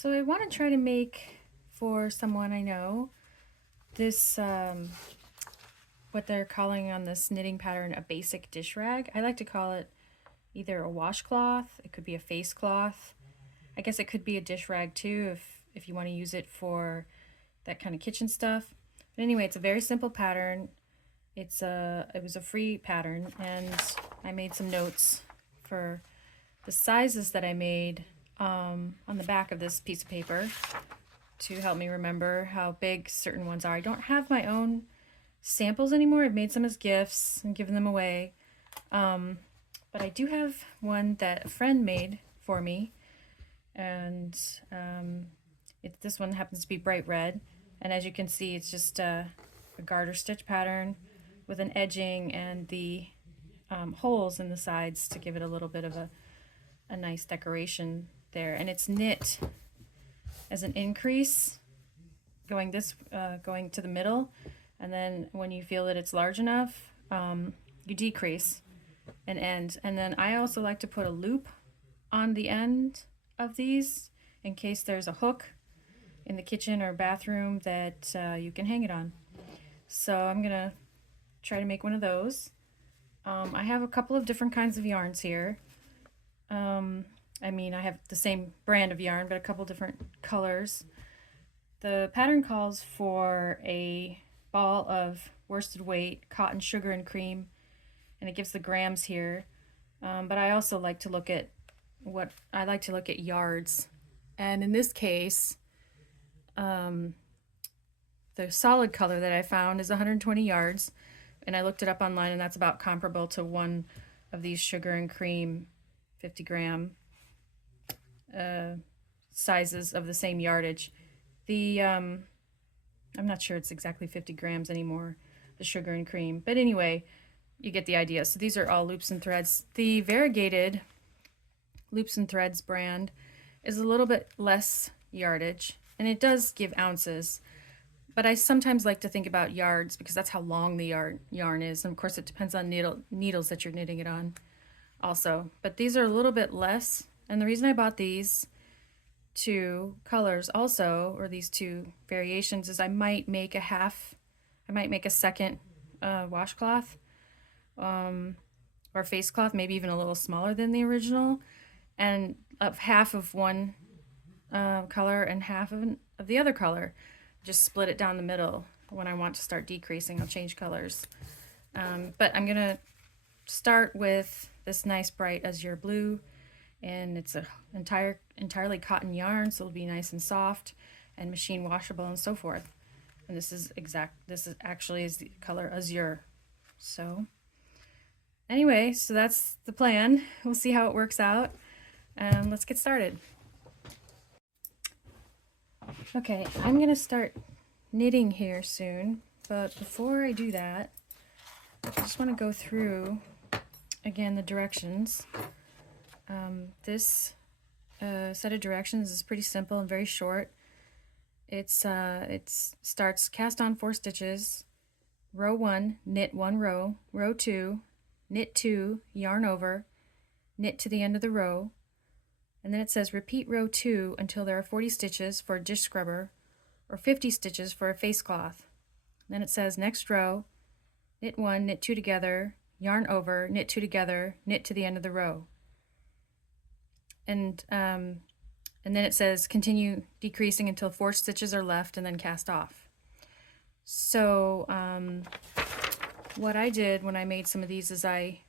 So I want to try to make for someone I know this, what they're calling on this knitting pattern, a basic dish rag. I like to call it either a washcloth, it could be a face cloth. I guess it could be a dish rag too if you want to use it for that kind of kitchen stuff. But anyway, it's a very simple pattern. It was a free pattern, and I made some notes for the sizes that I made on the back of this piece of paper to help me remember how big certain ones are. I don't have my own samples anymore. I've made some as gifts and given them away. But I do have one that a friend made for me, and this one happens to be bright red. And as you can see, it's just a garter stitch pattern with an edging and the holes in the sides to give it a little bit of a nice decoration there. And it's knit as an increase going to the middle, and then when you feel that it's large enough, you decrease and end. And then I also like to put a loop on the end of these in case there's a hook in the kitchen or bathroom that you can hang it on. So I'm gonna try to make one of those. I have a couple of different kinds of yarns here. I have the same brand of yarn, but a couple different colors. The pattern calls for a ball of worsted weight cotton, sugar, and cream, and it gives the grams here. But I also like to look at yards, and in this case, the solid color that I found is 120 yards, and I looked it up online, and that's about comparable to one of these sugar and cream 50-gram sizes of the same yardage. I'm not sure it's exactly 50 grams anymore, the sugar and cream, but anyway, you get the idea. So these are all loops and threads. The variegated loops and threads brand is a little bit less yardage, and it does give ounces, but I sometimes like to think about yards because that's how long the yarn is, and of course it depends on needles that you're knitting it on also. But these are a little bit less, and the reason I bought these two colors also, or these two variations, is I might make a second washcloth or face cloth, maybe even a little smaller than the original, and of half of one color and half of the other color. Just split it down the middle. When I want to start decreasing, I'll change colors. But I'm gonna start with this nice bright azure blue, and it's a entirely cotton yarn, so it'll be nice and soft and machine washable and so forth. And this is actually the color azure. So anyway, so that's the plan. We'll see how it works out, and let's get started. Okay, I'm gonna start knitting here soon, but before I do that, I just want to go through again the directions. This set of directions is pretty simple and very short. It starts cast on 4 stitches, row 1, knit 1 row, row 2, knit 2, yarn over, knit to the end of the row, and then it says repeat row 2 until there are 40 stitches for a dish scrubber or 50 stitches for a face cloth. Then it says next row, knit 1, knit 2 together, yarn over, knit 2 together, knit to the end of the row. And then it says continue decreasing until 4 stitches are left and then cast off. So what I did when I made some of these is I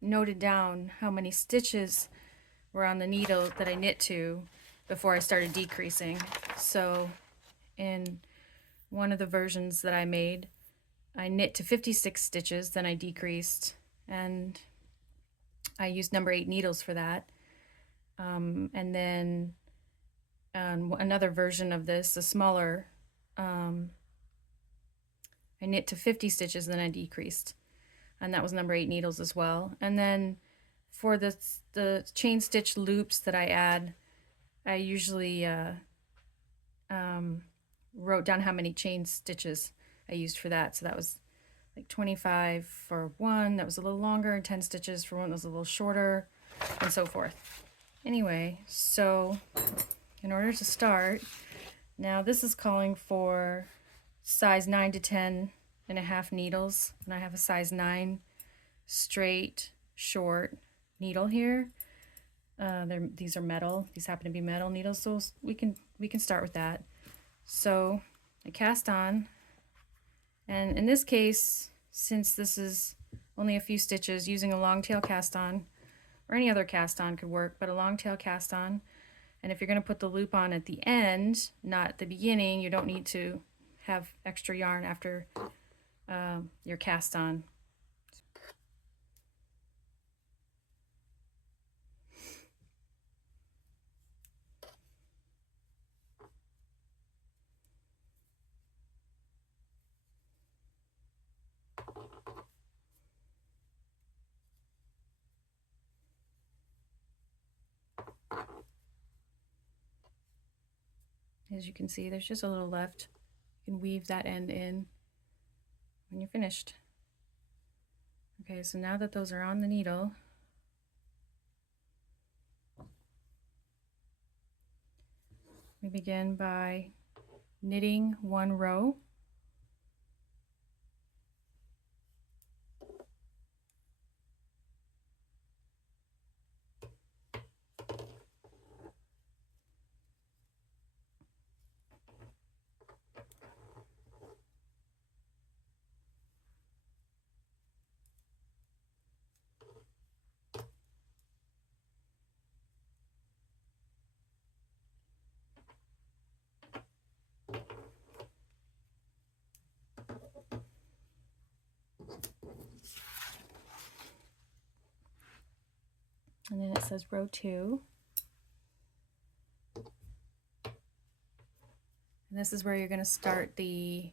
noted down how many stitches were on the needle that I knit to before I started decreasing. So in one of the versions that I made, I knit to 56 stitches, then I decreased, and I used number 8 needles for that. And then another version of this, a smaller, I knit to 50 stitches, then I decreased, and that was number 8 needles as well. And then for the chain stitch loops that I add, I usually wrote down how many chain stitches I used for that. So that was like 25 for one that was a little longer, and 10 stitches for one that was a little shorter, and so forth. Anyway, so in order to start, now this is calling for size 9 to 10.5 needles, and I have a size 9 straight short needle here. These are metal. These happen to be metal needles, so we can start with that. So I cast on, and in this case, since this is only a few stitches, using a long tail cast on, or any other cast on could work, but a long tail cast on. And if you're going to put the loop on at the end, not the beginning, you don't need to have extra yarn after your cast on. As you can see, there's just a little left. You can weave that end in when you're finished. Okay, so now that those are on the needle, we begin by knitting one row. And then it says row 2. And this is where you're going to start the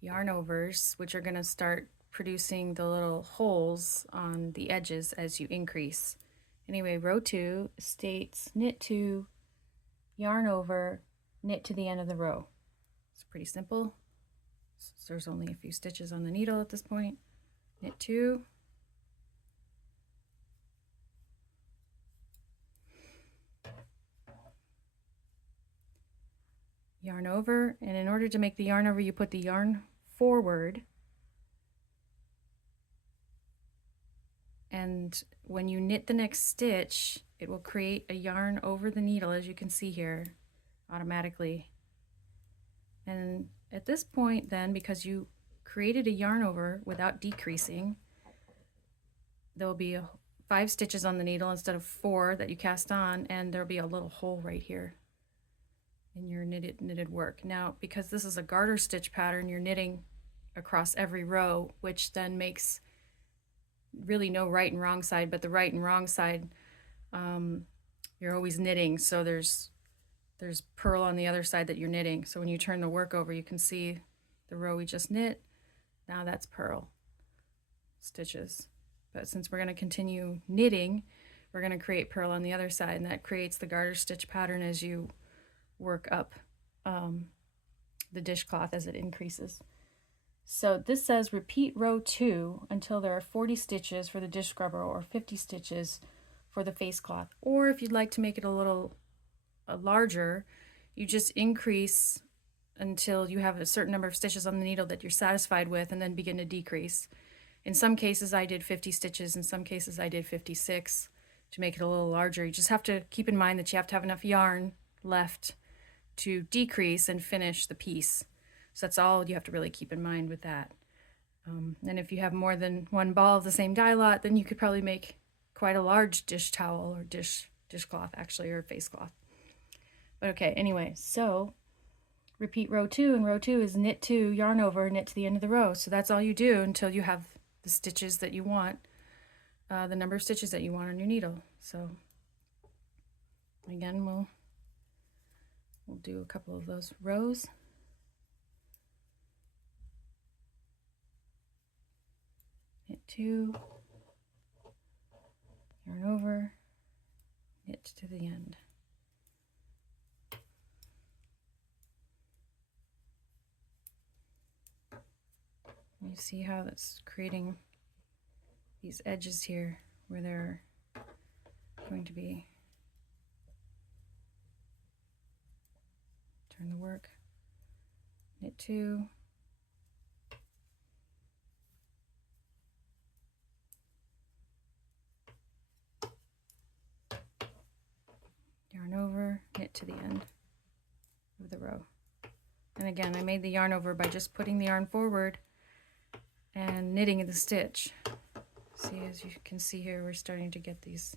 yarn overs, which are going to start producing the little holes on the edges as you increase. Anyway, row 2 states knit 2, yarn over, knit to the end of the row. It's pretty simple. So there's only a few stitches on the needle at this point. Knit 2, yarn over, and in order to make the yarn over, you put the yarn forward, and when you knit the next stitch, it will create a yarn over the needle, as you can see here, automatically. And at this point then, because you created a yarn over without decreasing, there will be 5 stitches on the needle instead of 4 that you cast on, and there'll be a little hole right here in your knitted work. Now, because this is a garter stitch pattern, you're knitting across every row, which then makes really no right and wrong side, but the right and wrong side, you're always knitting, so there's purl on the other side that you're knitting. So when you turn the work over, you can see the row we just knit. Now that's purl stitches. But since we're going to continue knitting, we're going to create purl on the other side, and that creates the garter stitch pattern as you work up the dishcloth as it increases. So this says repeat row 2 until there are 40 stitches for the dish scrubber or 50 stitches for the face cloth. Or if you'd like to make it a little larger, you just increase until you have a certain number of stitches on the needle that you're satisfied with, and then begin to decrease. In some cases I did 50 stitches, in some cases I did 56 to make it a little larger. You just have to keep in mind that you have to have enough yarn left to decrease and finish the piece. So that's all you have to really keep in mind with that. And if you have more than one ball of the same dye lot, then you could probably make quite a large dish towel or dishcloth actually, or face cloth. But okay, anyway, so repeat row 2, and row 2 is knit 2, yarn over, knit to the end of the row. So that's all you do until you have the stitches that you want, the number of stitches that you want on your needle. So again, we'll do a couple of those rows. Knit 2, yarn over, knit to the end. You see how that's creating these edges here where they're going to be turn the work. Knit 2. Yarn over, knit to the end of the row. And again, I made the yarn over by just putting the yarn forward and knitting the stitch. See, as you can see here, we're starting to get these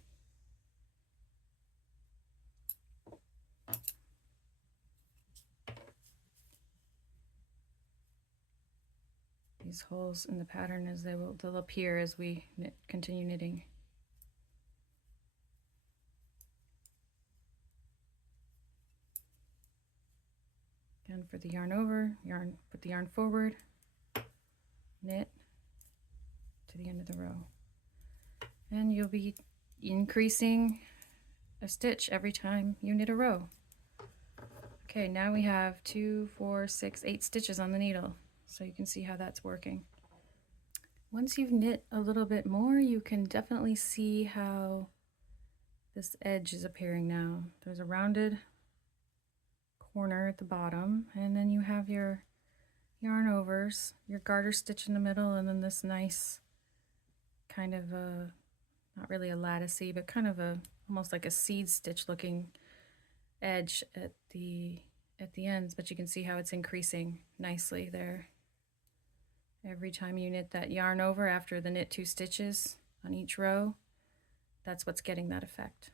holes in the pattern, as they'll appear as we continue knitting. Again, for the yarn over, put the yarn forward, knit to the end of the row, and you'll be increasing a stitch every time you knit a row. Okay, now we have 2, 4, 6, 8 stitches on the needle, so you can see how that's working. Once you've knit a little bit more, you can definitely see how this edge is appearing now. There's a rounded corner at the bottom, and then you have your yarn overs, your garter stitch in the middle, and then this nice kind of a, not really a latticey, but kind of a almost like a seed stitch looking edge at the ends, but you can see how it's increasing nicely there. Every time you knit that yarn over after the knit 2 stitches on each row, that's what's getting that effect.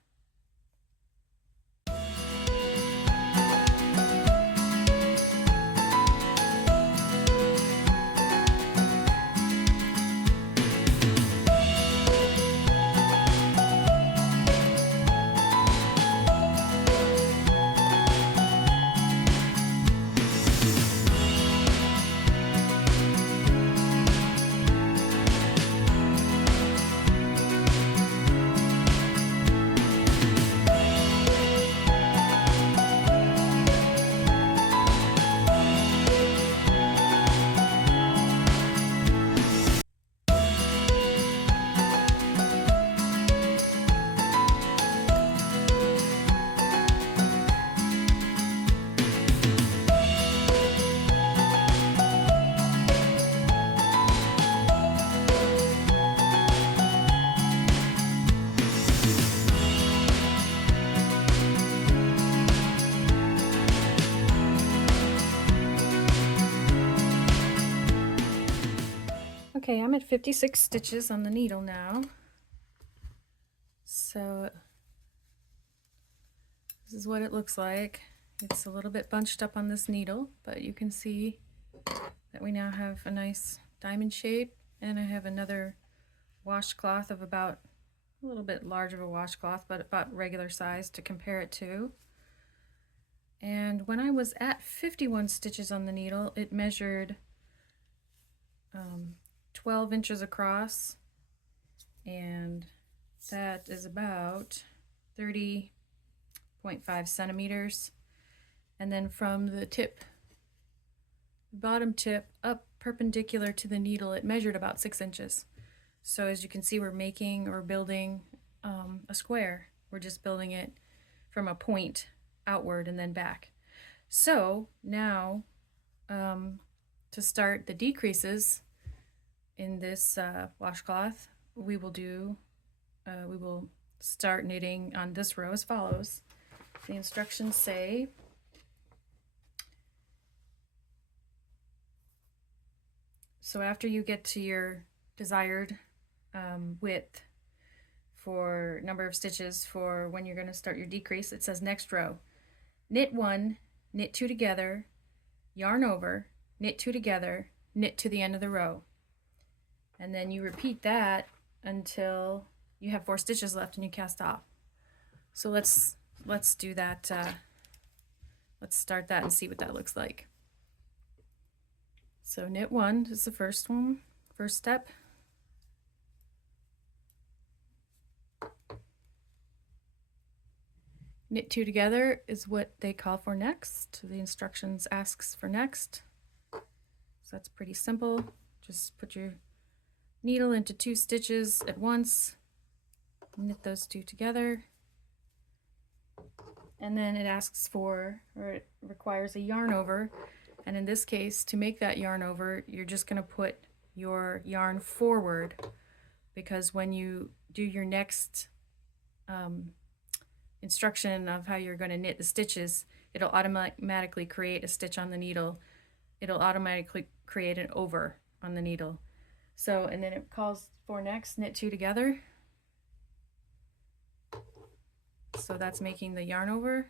Okay, I'm at 56 stitches on the needle now. So this is what it looks like. It's a little bit bunched up on this needle, but you can see that we now have a nice diamond shape, and I have another washcloth of about a little bit large of a washcloth, but about regular size to compare it to. And when I was at 51 stitches on the needle, it measured 12 inches across, and that is about 30.5 centimeters. And then from the tip, the bottom tip up perpendicular to the needle, it measured about 6 inches. So as you can see, we're building a square. We're just building it from a point outward and then back. So now to start the decreases in this washcloth, we will start knitting on this row as follows. The instructions say so after you get to your desired width for number of stitches for when you're going to start your decrease, it says next row, knit 1, knit 2 together, yarn over, knit 2 together, knit to the end of the row. And then you repeat that until you have 4 stitches left and you cast off. So let's do that. Let's start that and see what that looks like. So knit 1 is the first step. Knit 2 together is what they call for next. The instructions asks for next. So that's pretty simple. Just put your needle into 2 stitches at once, knit those 2 together, and then it asks for, or it requires a yarn over. And in this case, to make that yarn over, you're just going to put your yarn forward, because when you do your next instruction of how you're going to knit the stitches, it'll automatically create a stitch on the needle. It'll automatically create an over on the needle. So, and then it calls for next, knit 2 together. So that's making the yarn over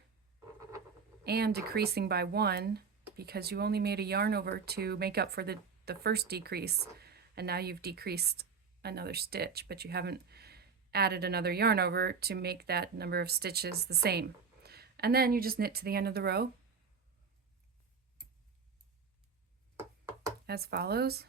and decreasing by 1, because you only made a yarn over to make up for the first decrease, and now you've decreased another stitch, but you haven't added another yarn over to make that number of stitches the same. And then you just knit to the end of the row as follows.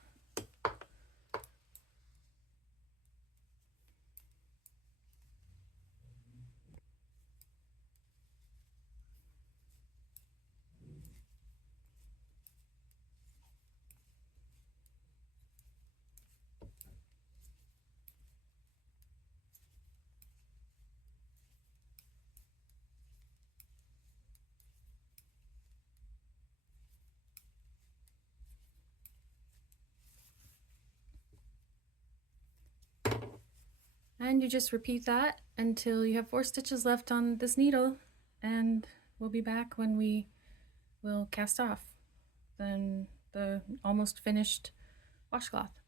And you just repeat that until you have 4 stitches left on this needle, and we'll be back when we will cast off the almost finished washcloth.